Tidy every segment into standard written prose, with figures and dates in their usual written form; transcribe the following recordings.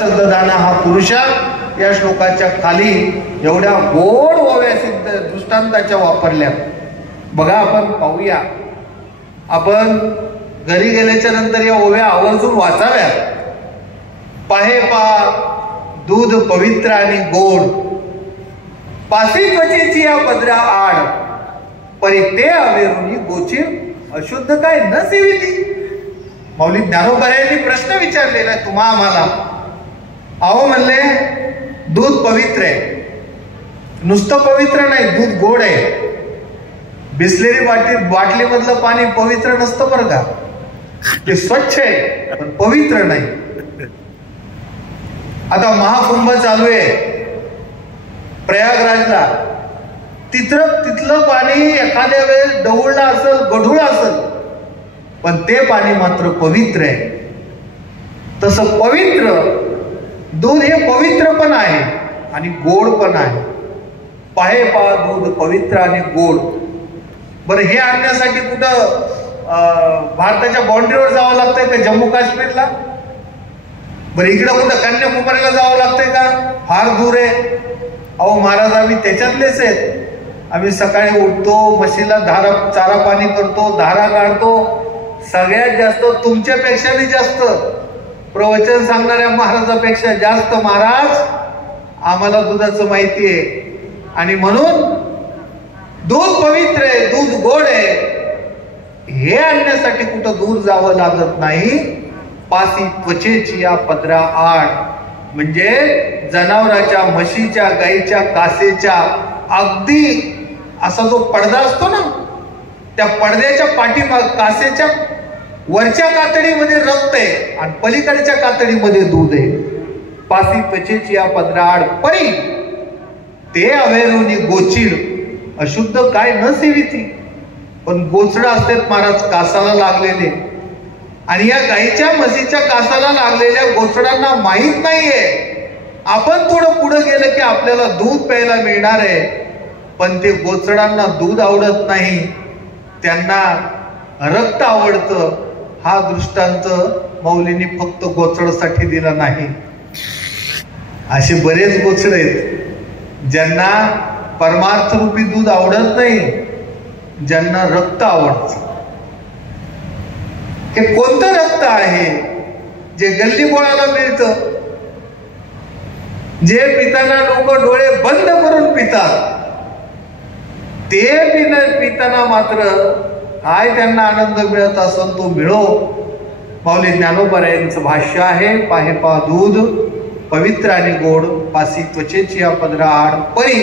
सद्दाना हा पुरुषा या श्लोकाच्या खाली एवढ्या गोड ओव्या सिद्ध दृष्टांताच्या वापरल्या. बघा आपण पाहूया. आपण घरी गेल्याच्या नंतर या ओव्या आवर्जून वाचाव्या. पाहे पा दूध पवित्र आणि गोड, पासी त्वचेची या पदरा आड, परी ते अवेरुनी गोचीर अशुद्ध काय न सेविती. माऊली ज्ञानोबा प्रश्न विचारलेला आहे तुम्हा आम्हाला. अहो म्हणले दूध पवित्र आहे, नुसतं पवित्र नाही, दूध गोड आहे. बिस्लेरी बाटली मधलं पाणी पवित्र नसतं बरं का, ते स्वच्छ आहे पण पवित्र नाही. आता महाकुंभ चालू आहे प्रयागराजला, तिथलं पाणी एखाद्या वेळेस डवळलं असेल, गढूळ असेल, पण ते पाणी मात्र पवित्र आहे. तसं पवित्र दूध हे पवित्र पण आहे आणि गोड पण आहे. पाहे पा दूध पवित्र आणि गोड. बरं, हे आणण्यासाठी कुठं भारताच्या बाउंड्रीवर जावं लागतंय का जम्मू काश्मीरला? बरं, इकडं कुठं कन्याकुमारीला जावं लागतंय का? फार दूर आहे. अहो महाराज, आम्ही त्याच्यातलेच आहेत. आम्ही सकाळी उठतो, म्हशीला चारा पाणी करतो, धारा काढतो. सगळ्यात जास्त तुमच्यापेक्षा बी जास्त प्रवचन सांगणाऱ्या महाराजापेक्षा जास्त महाराज आम्हाला दुधाचं माहिती आहे. आणि म्हणून दूध पवित्र आहे, दूध गोड आहे, हे आणण्यासाठी कुठं दूर जावं लागत नाही. पासी त्वचेची या पदरा आड, म्हणजे जनावराच्या, म्हशीच्या, गाईच्या कासेच्या अगदी असा जो पडदा असतो ना, त्या पडद्याच्या पाठीमाग कासेच्या वरच्या कातडीमध्ये रक्त आहे आणि पलीकडच्या कातडीमध्ये दूध आहे. पासी त्वचेची या पदरा आड, परी ते अवेरुनी गोचीड अशुद्ध काय न सेविती. पण गोचड असतात महाराज कासाला लागलेले, आणि या गाईच्या म्हशीच्या कासाला लागलेल्या गोचडांना माहित नाहीये. आपण थोडं पुढे गेलं की आपल्याला दूध प्यायला मिळणार आहे, पण ते गोचडांना दूध आवडत नाही, त्यांना रक्त आवडतं. हा दृष्टांत मौलींनी फक्त गोचडासाठी दिला नाही. असे बरेच गोचड आहेत ज्यांना परमार्थ रूपी दूध आवडत नाही, ज्यांना रक्त आवडतं. हे कोणतं रक्त आहे जे गल्ली बोळाला मिळतं, जे पिताना लोक डोळे बंद करून पितात, ते पिताना मात्र काय त्यांना आनंद मिळत असेल तो मिळो. माऊली ज्ञानोबा यांचं भाष्य आहे. पाहे पा दूध पवित्र आणि गोड, पासी त्वचेची या पदरा आड, परी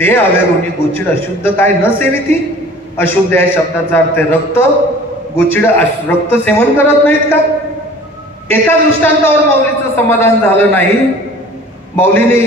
ते अवेरुनी गोचिड अशुद्ध काय न सेविती. अशुद्ध या शब्दाचा अर्थ रक्त. गोचिड रक्त सेवन करत नाहीत का? एका दृष्टांतावर माऊलीचं समाधान झालं नाही. माऊलीने